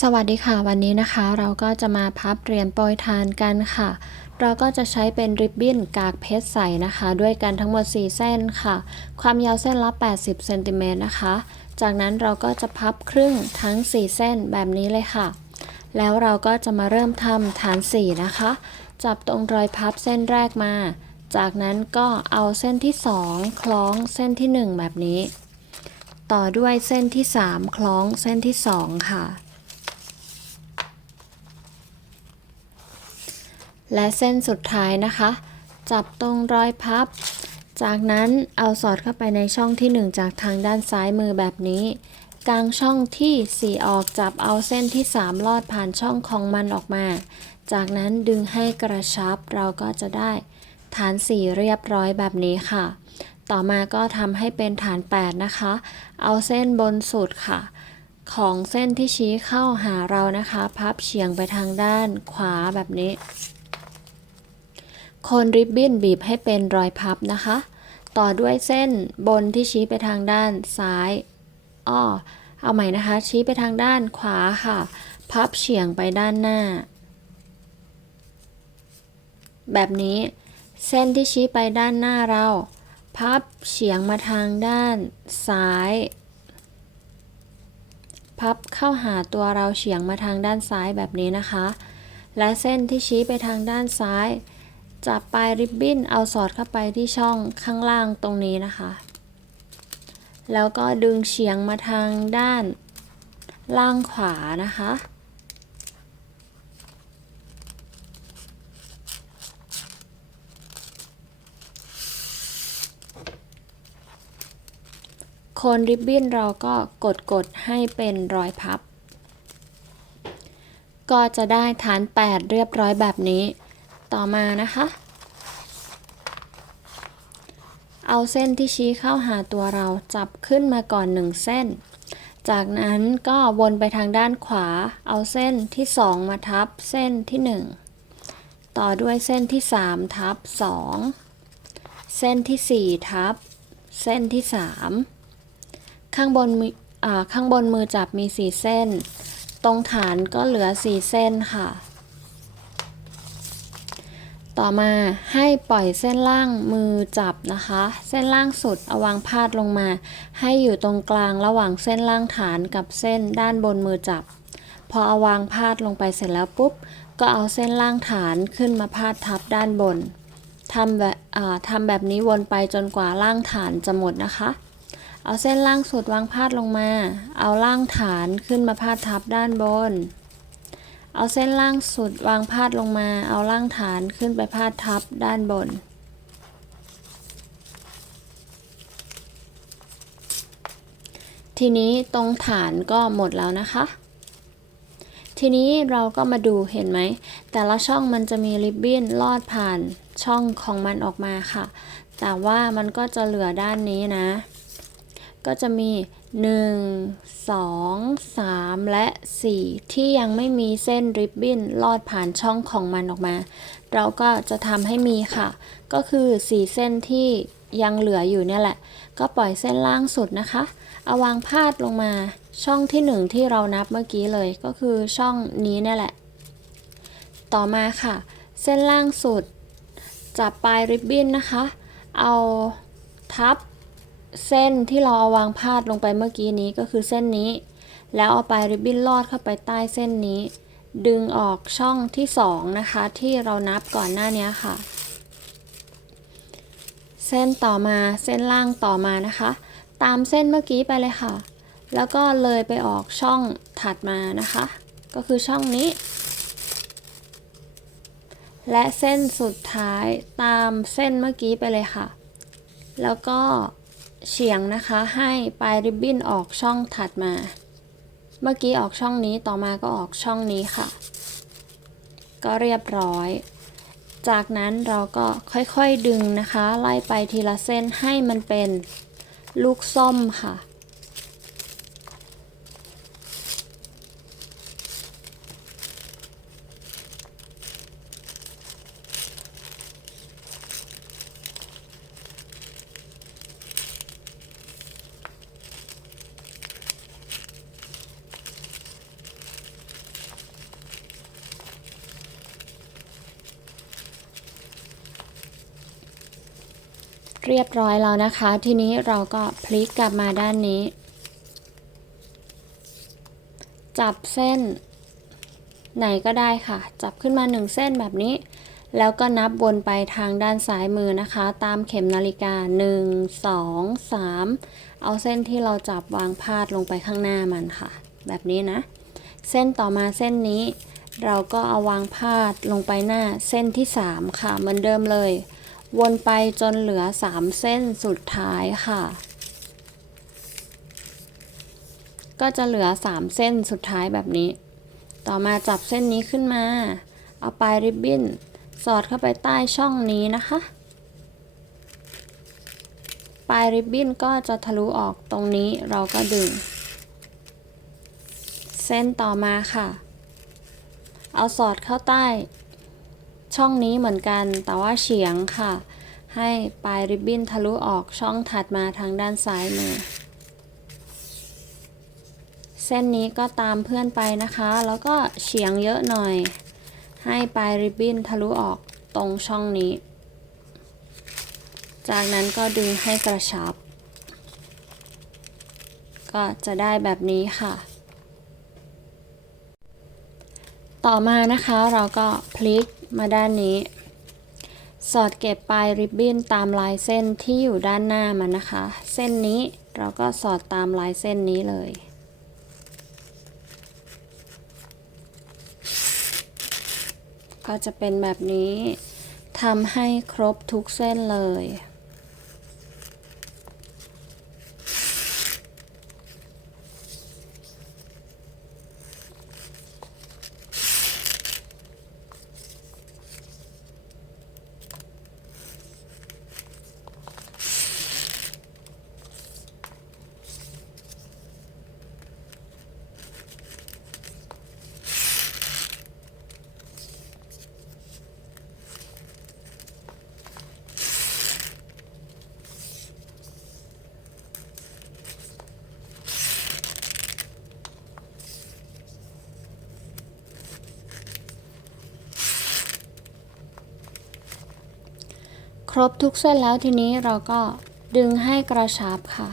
สวัสดีค่ะ วันนี้นะคะเราก็จะมาพับเหรียญโปรยทานกันค่ะ เราก็จะใช้เป็นริบบิ้นกากเพชรใสนะคะ ด้วยกันทั้งหมด 4 เส้นค่ะ ความยาวเส้นละ 80เซนติเมตรนะคะ จากนั้นเราก็จะพับครึ่งทั้ง 4 เส้นแบบนี้เลยค่ะ แล้วเราก็จะมาเริ่มทำฐาน 4 นะคะ จับตรงรอยพับเส้นแรกมา จากนั้นก็เอาเส้นที่ 2 คล้องเส้นที่ 1 แบบนี้ ต่อด้วยเส้นที่ 3 คล้องเส้นที่ 2 ค่ะ และเส้นสุดท้ายนะคะ จับตรงรอยพับ จากนั้นเอาสอดเข้าไปในช่องที่ 1 จากทางด้านซ้ายมือแบบนี้กลางช่องที่ 4 ออกจับเอาเส้นที่ 3 ลอดผ่านช่องของมันออกมา จากนั้นดึงให้กระชับเราก็จะได้ ฐาน 4 เรียบร้อยแบบนี้ค่ะ ต่อมาก็ทำให้เป็นฐาน 8 นะคะ เอาเส้นบนสุดค่ะ ของเส้นที่ชี้เข้าหาเรานะคะ พับเฉียงไปทางด้านขวาแบบนี้ โคนริบบิ้นบีบให้เป็นรอยพับนะคะ ต่อด้วยเส้นบนที่ชี้ไปทางด้านซ้ายอ้อเอาใหม่นะคะ ชี้ไปทางด้านขวาค่ะ พับเฉียงไปด้านหน้า แบบนี้เส้นที่ชี้ไปด้านหน้าเรา พับเฉียงมาทางด้านซ้าย พับเข้าหาตัวเราเฉียงมาทางด้านซ้ายแบบนี้นะคะ และเส้นที่ชี้ไปทางด้านซ้าย จับปลายริบบิ้นเอาสอดเข้าไปที่ช่องข้างล่างตรงนี้นะคะ แล้วก็ดึงเฉียงมาทางด้านล่างขวานะคะโคนริบบิ้นเราก็กดกดๆให้เป็นรอยพับ ก็จะได้ฐาน 8 เรียบร้อยแบบนี้ ต่อมานะคะ เอาเส้นที่ชี้เข้าหาตัวเราจับขึ้นมาก่อน1เส้น จากนั้นก็วนไปทางด้านขวา เอาเส้นที่ 2 มาทับเส้นที่ 1 ต่อด้วยเส้นที่ 3 ทับ 2 เส้นที่ 4 ทับ เส้นที่ 3 ข้างบนมีข้างบนมือจับมี 4 เส้น ตรงฐานก็เหลือ 4 เส้นค่ะ ต่อมาให้ปล่อยเส้นล่างมือจับนะคะ เส้นล่างสุดเอาวางพาดลงมา ให้อยู่ตรงกลางระหว่างเส้นล่างฐานกับเส้นด้านบนมือจับ พอเอาวางพาดลงไปเสร็จแล้วปุ๊บ ก็เอาเส้นล่างฐานขึ้นมาพาดทับด้านบนทำแบบทำแบบนี้วนไปจนกว่าล่างฐานจะหมดนะคะ เอาเส้นล่างสุดวางพาดลงมา เอาล่างฐานขึ้นมาพาดทับด้านบน เอาเส้นล่างสุดวางพาดลงมา เอาล่างฐานขึ้นไปพาดทับด้านบน ทีนี้ตรงฐานก็หมดแล้วนะคะ ทีนี้เราก็มาดูเห็นไหม แต่ละช่องมันจะมีริบบิ้นลอดผ่านช่องของมันออกมาค่ะ แต่ว่ามันก็จะเหลือด้านนี้นะ ก็จะมี 1 2 3 และ 4 ที่ยังไม่มีเส้นริบบิ้นลอดผ่านช่องของมันออกมา เราก็จะทำให้มีค่ะ ก็คือ 4 เส้นที่ยังเหลืออยู่เนี่ยแหละ ก็ปล่อยเส้นล่างสุดนะคะ เอาวางพาดลงมาช่องที่ 1 ที่เรานับเมื่อกี้เลยก็คือช่องนี้เนี่ยแหละ ต่อมาค่ะ เส้นล่างสุด จับปลายริบบิ้นนะคะ เอาทับ เส้นที่เราเอาวางพาดลงไปเมื่อกี้นี้ก็คือเส้นนี้ แล้วเอาปลายริบบิ้นลอดเข้าไปใต้เส้นนี้ ดึงออกช่องที่สองนะคะที่เรานับก่อนหน้านี้ค่ะ เส้นต่อมาเส้นล่างต่อมานะคะ ตามเส้นเมื่อกี้ไปเลยค่ะ แล้วก็เลยไปออกช่องถัดมานะคะ ก็คือช่องนี้ และเส้นสุดท้ายตามเส้นเมื่อกี้ไปเลยค่ะ แล้วก็ เฉียงนะคะให้ปลายริบบิ้นออกช่องถัดมา เมื่อกี้ออกช่องนี้ต่อมาก็ออกช่องนี้ค่ะ ก็เรียบร้อย จากนั้นเราก็ค่อยๆดึงนะคะ ไล่ไปทีละเส้นให้มันเป็นลูกส้มค่ะ เรียบร้อยแล้วนะคะ ทีนี้เราก็พลิกกลับมาด้านนี้ จับเส้น ไหนก็ได้ค่ะ จับขึ้นมาหนึ่งเส้นแบบนี้ แล้วก็นับวนไปทางด้านซ้ายมือนะคะ ตามเข็มนาฬิกา 1 2 3 เอาเส้นที่เราจับวางพาดลงไปข้างหน้ามันค่ะ แบบนี้นะ เส้นต่อมาเส้นนี้ เราก็เอาวางพาดลงไปหน้าเส้นที่ 3 ค่ะเหมือนเดิมเลย วนไปจนเหลือ 3 เส้นสุดท้ายค่ะ ก็จะเหลือ 3 เส้นสุดท้ายแบบนี้ ต่อมาจับเส้นนี้ขึ้นมา เอาปลายริบบิ้น สอดเข้าไปใต้ช่องนี้นะคะ ปลายริบบิ้นก็จะทะลุออกตรงนี้เราก็ดึง เส้นต่อมาค่ะ เอาสอดเข้าใต้ ช่องนี้เหมือนกันแต่ว่าเฉียงค่ะ ให้ปลายริบบิ้นทะลุออกช่องถัดมาทางด้านซ้ายมือ เส้นนี้ก็ตามเพื่อนไปนะคะ แล้วก็เฉียงเยอะหน่อย ให้ปลายริบบิ้นทะลุออกตรงช่องนี้ จากนั้นก็ดึงให้กระชับ ก็จะได้แบบนี้ค่ะ ต่อมานะคะเราก็พลิกมาด้านนี้ สอดเก็บปลายริบบิ้นตามลายเส้นที่อยู่ด้านหน้ามันนะคะ เส้นนี้เราก็สอดตามลายเส้นนี้เลยก็จะเป็นแบบนี้ทำให้ครบทุกเส้นเลย ครบทุกเส้นแล้วทีนี้เราก็ดึงให้กระชับค่ะ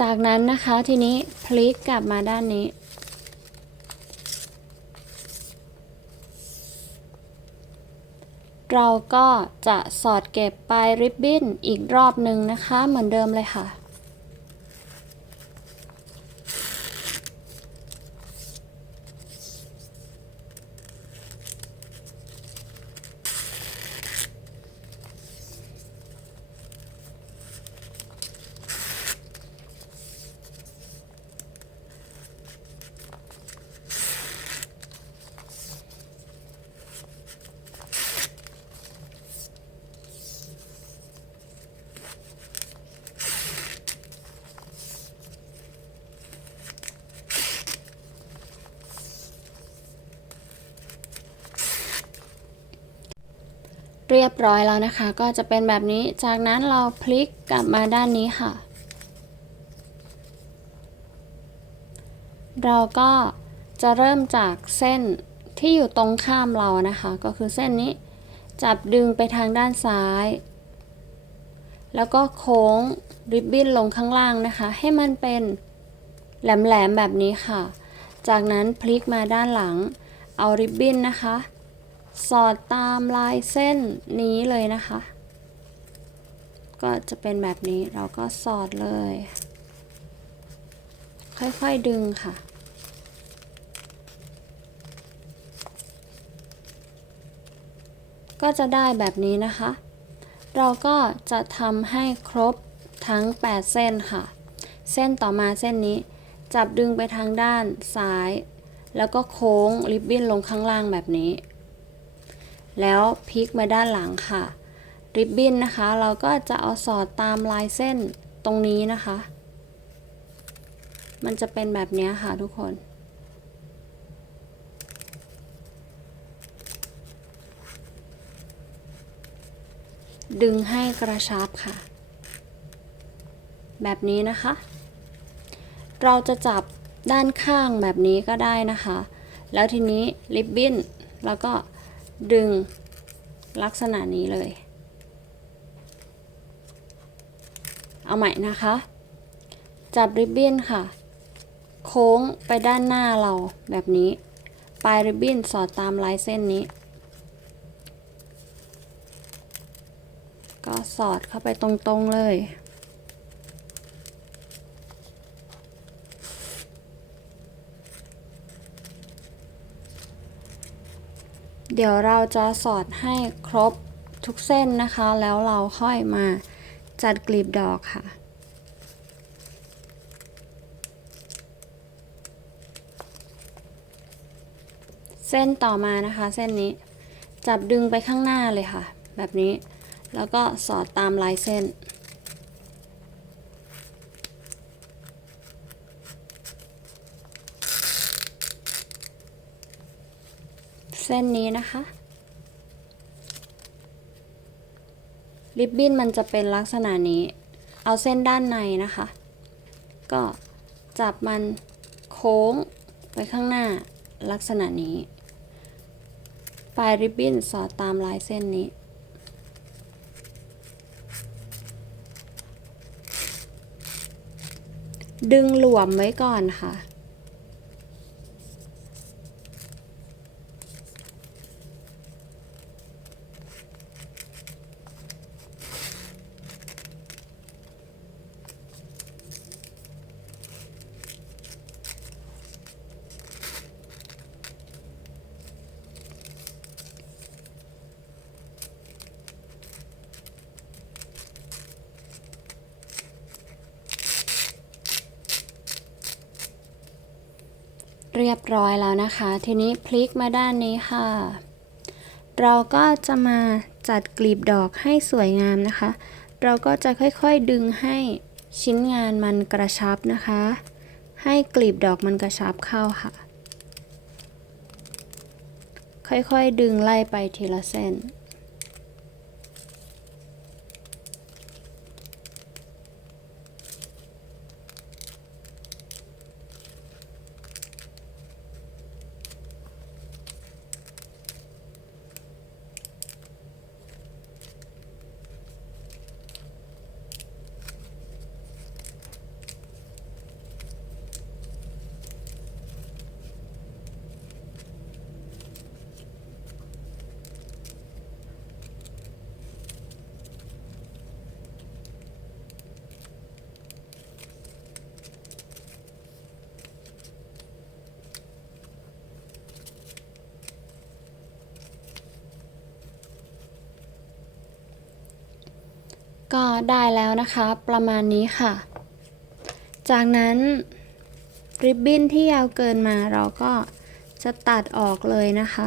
จากนั้นนะคะทีนี้พลิกกลับมาด้านนี้ เราก็จะสอดเก็บปลายริบบิ้นอีกรอบหนึ่งนะคะ เหมือนเดิมเลยค่ะ เรียบร้อยแล้วนะคะ ก็จะเป็นแบบนี้จากนั้นเราพลิกกลับมาด้านนี้ค่ะ เราก็จะเริ่มจากเส้นที่อยู่ตรงข้ามเรานะคะ ก็คือเส้นนี้จับดึงไปทางด้านซ้าย แล้วก็โค้งริบบิ้นลงข้างล่างนะคะ ให้มันเป็นแหลมๆแบบนี้ค่ะ จากนั้นพลิกมาด้านหลัง เอาริบบิ้นนะคะ สอดตามลายเส้นนี้เลยนะคะ ก็จะเป็นแบบนี้เราก็สอดเลย ค่อยๆดึงค่ะ ก็จะได้แบบนี้นะคะ เราก็จะทำให้ครบทั้ง 8 เส้นค่ะ เส้นต่อมาเส้นนี้ จับดึงไปทางด้านซ้าย แล้วก็โค้งริบบิ้นลงข้างล่างแบบนี้ แล้วพลิกมาด้านหลังค่ะ ริบบิ้นนะคะ เราก็จะเอาสอดตามลายเส้นตรงนี้นะคะ มันจะเป็นแบบนี้ค่ะทุกคน ดึงให้กระชับค่ะ แบบนี้นะคะ เราจะจับด้านข้างแบบนี้ก็ได้นะคะ แล้วทีนี้ริบบิ้นแล้วก็ ดึงลักษณะนี้เลย เอาใหม่นะคะ จับริบบิ้นค่ะ โค้งไปด้านหน้าเราแบบนี้ ปลายริบบิ้นสอดตามลายเส้นนี้ ก็สอดเข้าไปตรงๆเลย เดี๋ยวเราจะสอดให้ครบทุกเส้นนะคะ แล้วเราค่อยมาจัดกลีบดอกค่ะ เส้นต่อมานะคะ เส้นนี้จับดึงไปข้างหน้าเลยค่ะ แบบนี้ แล้วก็สอดตามลายเส้น เส้นนี้นะคะ ริบบิ้นมันจะเป็นลักษณะนี้ เอาเส้นด้านในนะคะ ก็จับมันโค้งไปข้างหน้าลักษณะนี้ ปลายริบบิ้นสอดตามลายเส้นนี้ดึงหลวมไว้ก่อนค่ะ รียบร้อยแล้วนะคะ ทีนี้พลิกมาด้านนี้ค่ะ เราก็จะมาจัดกลีบดอกให้สวยงามนะคะ เราก็จะค่อยๆดึงให้ชิ้นงานมันกระชับนะคะ ให้กลีบดอกมันกระชับเข้าค่ะ ค่อยๆดึงไล่ไปทีละเส้น ก็ได้แล้วนะคะ ประมาณนี้ค่ะ จากนั้นริบบิ้นที่ยาวเกินมาเราก็จะตัดออกเลยนะคะ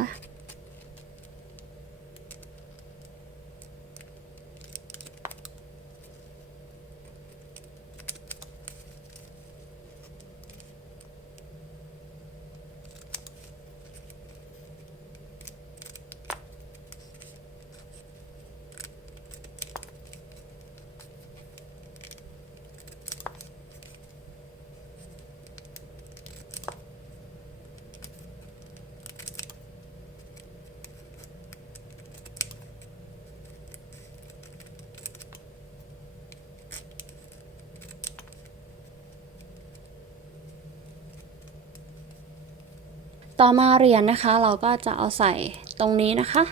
ต่อมาเหรียญนะคะ เราก็จะเอาใส่ตรงนี้นะคะ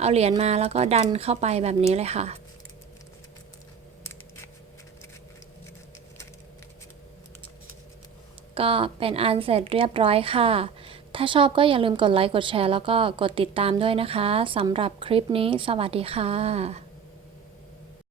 เอาเหรียญมาแล้วก็ดันเข้าไปแบบนี้เลยค่ะก็เป็นอันเสร็จเรียบร้อยค่ะ ถ้าชอบก็อย่าลืมกดไลค์ กดแชร์ แล้วก็กดติดตามด้วยนะคะ สำหรับคลิปนี้ สวัสดีค่ะ